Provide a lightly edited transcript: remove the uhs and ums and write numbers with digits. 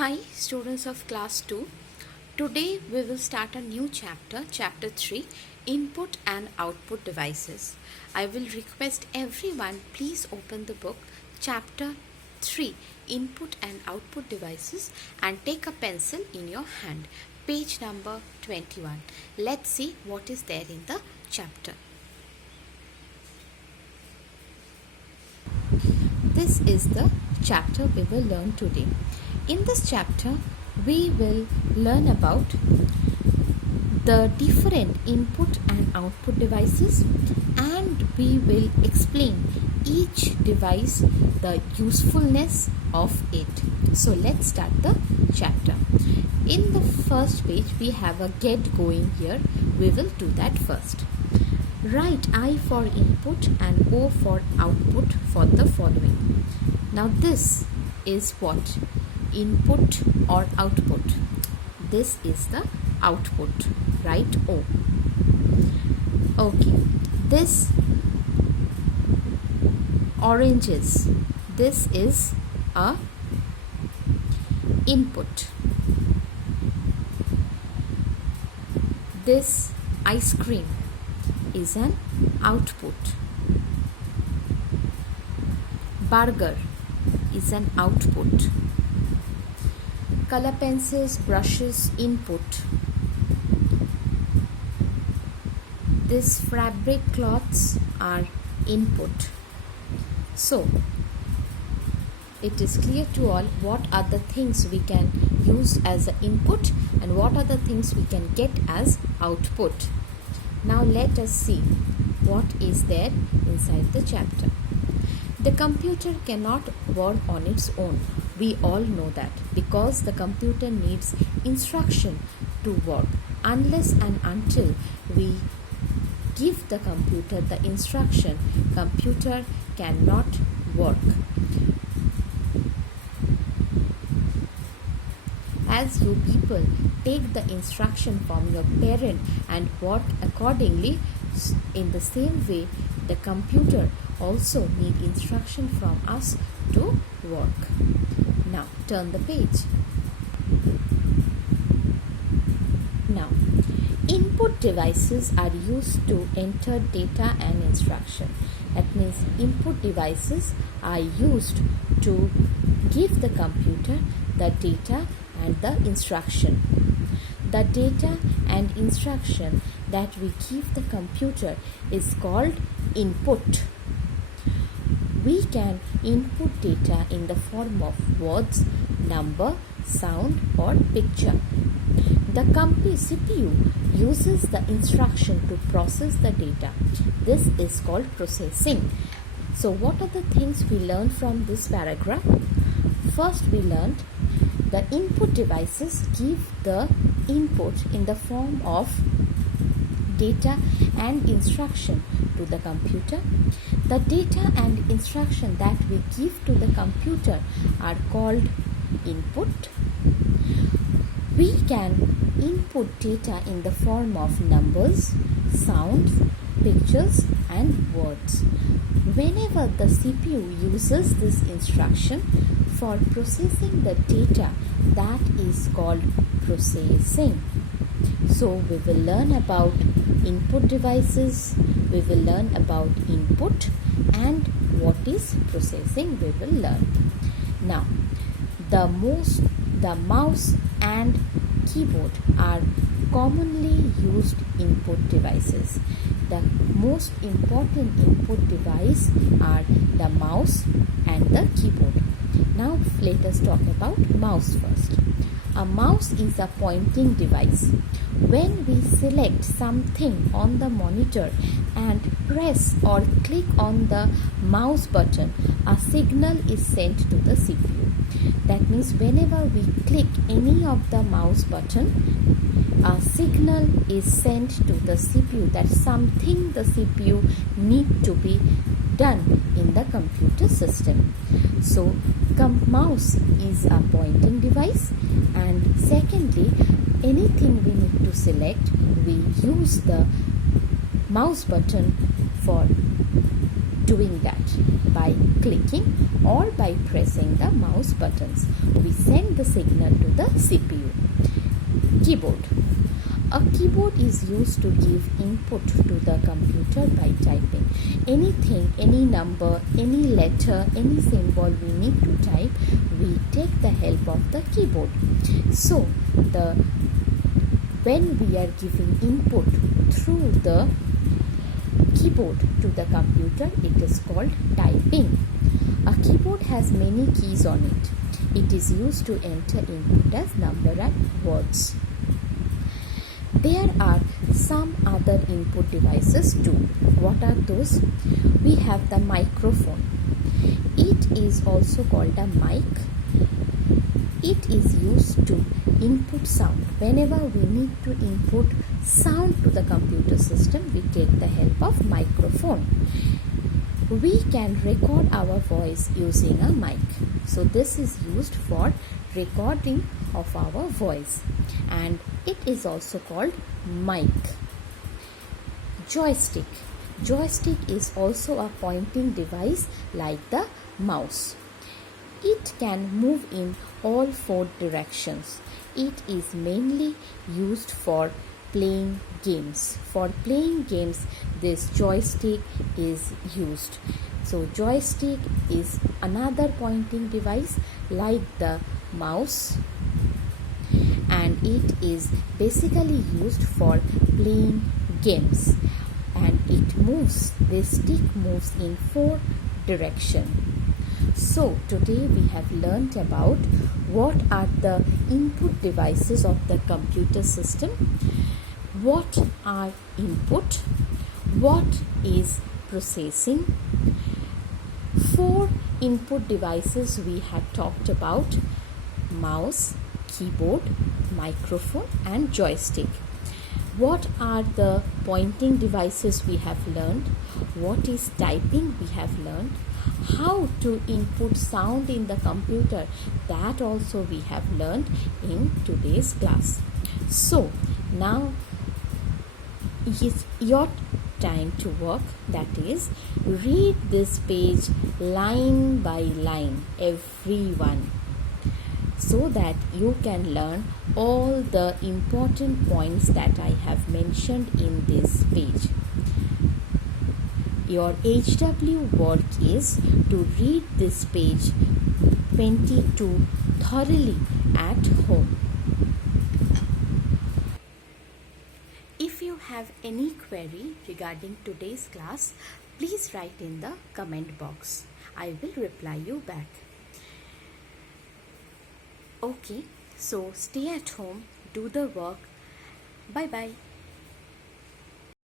Hi, students of class 2. Today we will start a new chapter, chapter 3, Input and Output Devices. I will request everyone please open the book, chapter 3, Input and Output Devices, and take a pencil in your hand, page number 21. Let's see what is there in the chapter. This is the chapter we will learn today. In this chapter, we will learn about the different input and output devices, and we will explain each device, the usefulness of it. So let's start the chapter. In the first page, we have a get going here. We will do that first. Write I for input and O for output for the following. Now this is what? Input or output. This is the output. Write O. Okay. This oranges. This is a input. This ice cream is an output. Burger is an output. Color pencils, brushes, input. This fabric cloths are input. So, it is clear to all what are the things we can use as an input and what are the things we can get as output. Now let us see what is there inside the chapter. The computer cannot work on its own. We all know that, because the computer needs instruction to work. Unless and until we give the computer the instruction, computer cannot work. As you people take the instruction from your parent and work accordingly, in the same way the computer also need instruction from us to work. Now turn the page. Now, input devices are used to enter data and instruction. That means input devices are used to give the computer the data and the instruction. The data and instruction that we give the computer is called input. We can input data in the form of words, number, sound or picture. The CPU uses the instruction to process the data. This is called processing. So what are the things we learned from this paragraph? First, we learned the input devices give the input in the form of data and instruction to the computer. The data and instruction that we give to the computer are called input. We can input data in the form of numbers, sounds, pictures and words. Whenever the CPU uses this instruction for processing the data, that is called processing. So we will learn about input devices, we will learn about input, and what is processing we will learn. Now, the mouse and keyboard are commonly used input devices. The most important input device are the mouse and the keyboard. Now let us talk about mouse first. A mouse is a pointing device. When we select something on the monitor and press or click on the mouse button, a signal is sent to the CPU. That means whenever we click any of the mouse button, a signal is sent to the CPU that something the CPU need to be done in the computer system. So mouse is a pointing device, and secondly, anything we need to select, we use the mouse button doing that by clicking or by pressing the mouse buttons. We send the signal to the CPU. Keyboard. A keyboard is used to give input to the computer by typing. Anything, any number, any letter, any symbol we need to type, we take the help of the keyboard. So, when we are giving input through the keyboard to the computer, it is called typing. A keyboard has many keys on it. It is used to enter input as number and words. There are some other input devices too. What are those? We have the microphone. It is also called a mic. It is used to input sound. Whenever we need to input sound to the computer system, we take the help of microphone. We can record our voice using a mic. So this is used for recording of our voice, and it is also called mic. Joystick. Joystick is also a pointing device like the mouse. It can move in all four directions. It is mainly used for playing games. For playing games, this joystick is used. So joystick is another pointing device like the mouse, and it is basically used for playing games, and it moves. This stick moves in four directions. So today we have learnt about what are the input devices of the computer system, what are input, what is processing. Four input devices we have talked about: mouse, keyboard, microphone and joystick. What are the pointing devices we have learned? What is typing we have learned? How to input sound in the computer, that also we have learned in today's class. So now is your time to work, that is, read this page line by line, everyone, so that you can learn all the important points that I have mentioned in this page. Your HW work is to read this page 22 thoroughly at home. If you have any query regarding today's class, please write in the comment box. I will reply you back. Okay, so stay at home, do the work. Bye bye.